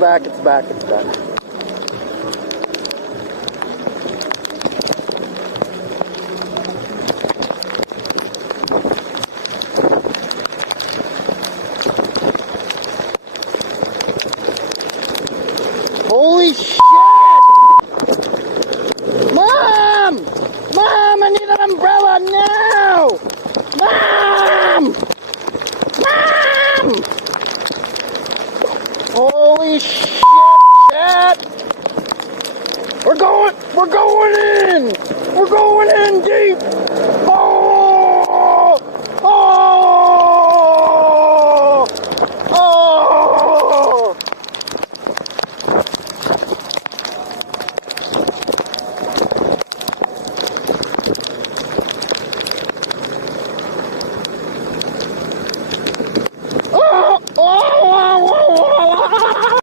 back, it's back, it's back. Holy shit! Mom! Mom, I need an umbrella now! Mom! Mom! Holy shit, Chad! We're going in! We're going in deep!